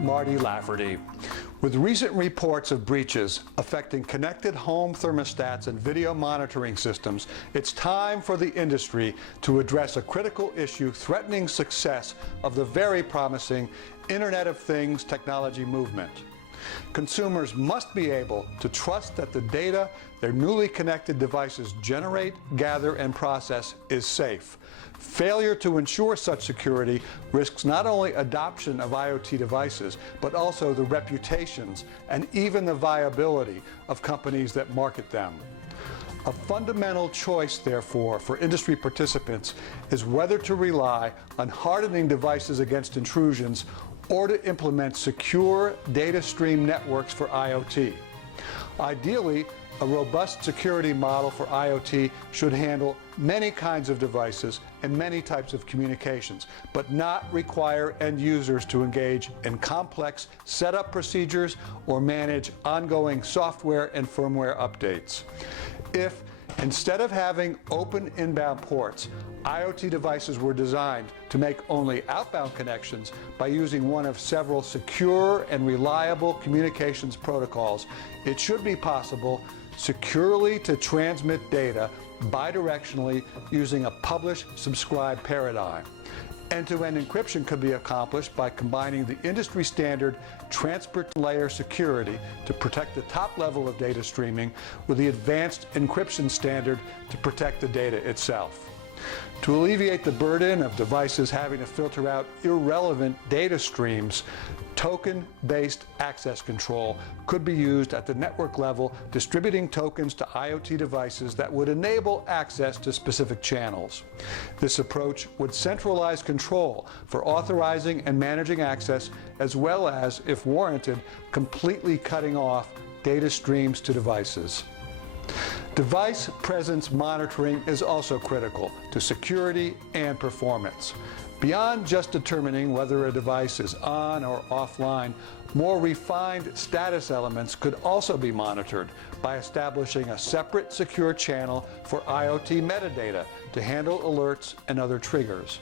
Marty Lafferty. With recent reports of breaches affecting connected home thermostats and video monitoring systems, it's time for the industry to address a critical issue threatening success of the very promising Internet of Things technology movement. Consumers must be able to trust that the data their newly connected devices generate, gather, and process is safe. Failure to ensure such security risks not only adoption of IoT devices, but also the reputations and even the viability of companies that market them. A fundamental choice, therefore, for industry participants is whether to rely on hardening devices against intrusions or to implement secure data stream networks for IoT. Ideally, a robust security model for IoT should handle many kinds of devices and many types of communications, but not require end users to engage in complex setup procedures or manage ongoing software and firmware updates. If, instead of having open inbound ports, IoT devices were designed to make only outbound connections by using one of several secure and reliable communications protocols, it should be possible securely to transmit data bidirectionally using a publish-subscribe paradigm. End-to-end encryption could be accomplished by combining the industry-standard transport layer security to protect the top level of data streaming with the advanced encryption standard to protect the data itself. To alleviate the burden of devices having to filter out irrelevant data streams, token-based access control could be used at the network level, distributing tokens to IoT devices that would enable access to specific channels. This approach would centralize control for authorizing and managing access, as well as, if warranted, completely cutting off data streams to devices. Device presence monitoring is also critical to security and performance. Beyond just determining whether a device is on or offline, more refined status elements could also be monitored by establishing a separate secure channel for IoT metadata to handle alerts and other triggers.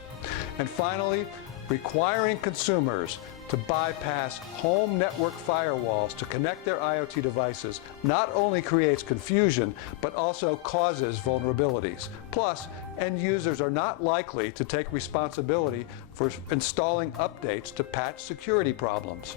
And finally, requiring consumers to bypass home network firewalls to connect their IoT devices not only creates confusion, but also causes vulnerabilities. Plus, end users are not likely to take responsibility for installing updates to patch security problems.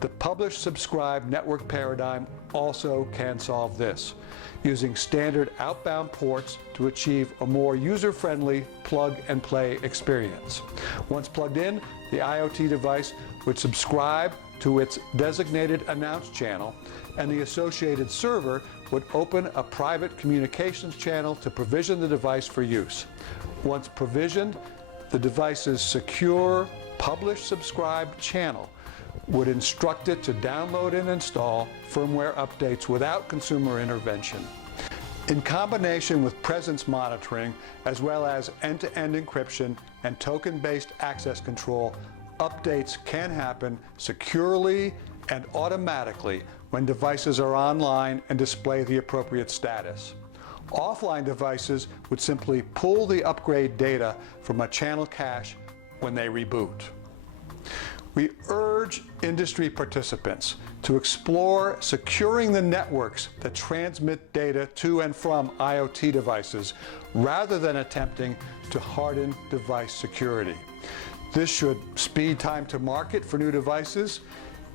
The publish-subscribe network paradigm also can solve this, using standard outbound ports to achieve a more user-friendly plug-and-play experience. Once plugged in, the IoT device would subscribe to its designated announce channel, and the associated server would open a private communications channel to provision the device for use. Once provisioned, the device's secure publish-subscribe channel would instruct it to download and install firmware updates without consumer intervention. In combination with presence monitoring, as well as end-to-end encryption and token-based access control, updates can happen securely and automatically when devices are online and display the appropriate status. Offline devices would simply pull the upgrade data from a channel cache when they reboot. We urge industry participants to explore securing the networks that transmit data to and from IoT devices rather than attempting to harden device security. This should speed time to market for new devices,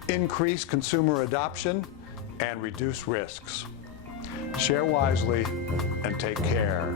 increase consumer adoption, and reduce risks. Share wisely and take care.